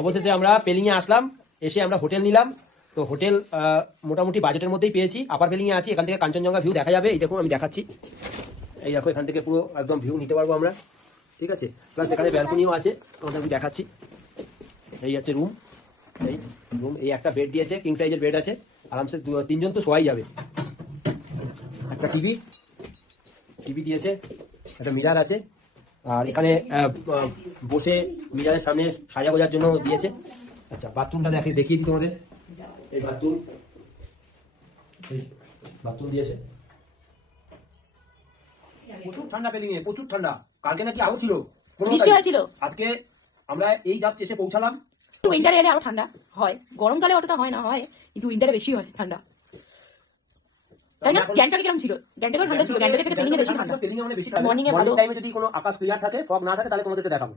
অবশেষে আমরা পেলিং এ আসলাম, এসে আমরা হোটেল নিলাম। তো হোটেল মোটামুটি বাজেটের মধ্যেই পেয়েছি। আপার পেলিং এ আছি, এখান থেকে কাঞ্চনজঙ্ঘা ভিউ দেখা যাবে। এই দেখুন আমি দেখাচ্ছি, এই দেখো এখান থেকে পুরো একদম ভিউ নিতে পারবো আমরা, ঠিক আছে। প্লাস এখানে ব্যালকনিও আছে, তোমাদের আমি দেখাচ্ছি। এই হচ্ছে রুম, এই রুম, এই একটা বেড দিয়েছে, কিং সাইজের বেড আছে, আরামসে তিনজন তো শোয়াই যাবে। একটা টিভি দিয়েছে, একটা মিরার আছে, আর এখানে বসে মিরারের সামনে সাজা গোজার জন্য দিয়েছে। আচ্ছা, বাথরুমটা দেখিয়ে দিই তোমাদের। এই বাথরুম দিয়েছে। প্রচুর ঠান্ডা পেলিং এ, প্রচুর ঠান্ডা। কালকে নাকি আরো ছিল, আজকে আমরা এই জাস্ট এসে পৌঁছালাম। উইন্টারে এলে আরো ঠান্ডা হয়, গরমকালে অতটা হয় না, হয় কিন্তু উইন্টারে বেশি হয় ঠান্ডা। তাই না? গ্যাংটকে কেমন ছিল? গ্যাংটকে ঠান্ডা ছিল, গ্যাংটকে থেকে পেলিং এ বেশি ঠান্ডা। পেলিং এ মানে বেশি ঠান্ডা। মর্নিং টাইমে যদি কোনো আকাশ ক্লিয়ার থাকে, ফগ না থাকে, তাহলে তোমাদেরকে দেখাবো।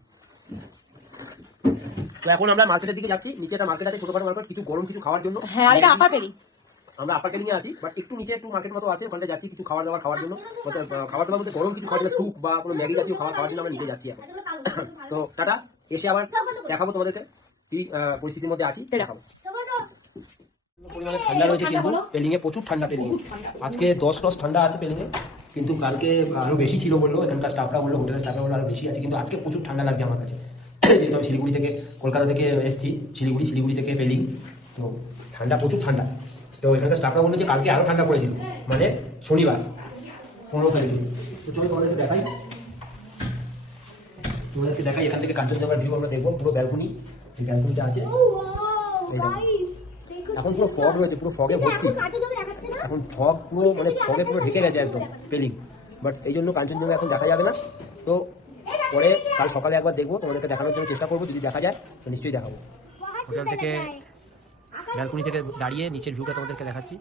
তো এখন আমরা মার্কেটের দিকে যাচ্ছি। নিচে একটা মার্কেট আছে, ছোটখাটো মার্কেট, কিছু গরম কিছু খাওয়ার জন্য। হ্যাঁ, আর এটা আপার পেলিং। আমরা আপার পেলিং এ আছি, বাট একটু নিচে একটু মার্কেট মতো আছে, ওখানে যাচ্ছি কিছু খাওয়ার দাওয়ার খাওয়ার জন্য। খাওয়ার দাওয়ার মধ্যে গরম কিছু খাওয়ার জন্য, স্যুপ বা কোনো ম্যাগি জাতীয় খাওয়ার জন্য আমরা নিচে যাচ্ছি এখন। তো টাটা, এসে আবার দেখাবো তোমাদেরকে কি পরিস্থিতির মধ্যে আছি, দেখাবো। পরিমাণে ঠান্ডা রয়েছে কিন্তু পেলিং এ, প্রচুর ঠান্ডা পেলিং এ। আজকে 10 ঠান্ডা আছে পেলিং এ, কিন্তু কালকে আরো বেশি ছিল বললো, এখানকার স্টাফরা বললো, হোটেলের স্টাফরা বললো আরো বেশি আছে, কিন্তু আজকে প্রচুর ঠান্ডা লাগছে আমার কাছে। যেহেতু আমি শিলিগুড়ি থেকে, কলকাতা থেকে এসেছি, শিলিগুড়ি থেকে পেলিং, তো ঠান্ডা, প্রচুর ঠান্ডা। তো এখানকার স্টাফরা বললো যে কালকে আরো ঠান্ডা পড়েছিল, মানে শনিবার 15 তারিখে। তো চলো তোমাদেরকে দেখাই, এখান থেকে কাঞ্চনজঙ্ঘার ভিউ আমরা দেখবো, পুরো ব্যালকনি, যে ব্যালকনিটা আছে। এখন পুরো ফগ রয়েছে, পুরো ফগে ভর্তি। এখন ফগ পুরো, মানে ফগে পুরো ঢেকে গেছে একদম পেলিং, বাট এই জন্য কাঞ্চনজঙ্ঘা এখন দেখা যাবে না। তো পরে কাল সকালে একবার দেখবো, তোমাদেরকে দেখানোর জন্য চেষ্টা করবো, যদি দেখা যায় তো নিশ্চয়ই দেখাবো। হোটেল থেকে, ব্যালকনি থেকে দাঁড়িয়ে নিচের ভিউটা তোমাদেরকে দেখাচ্ছি।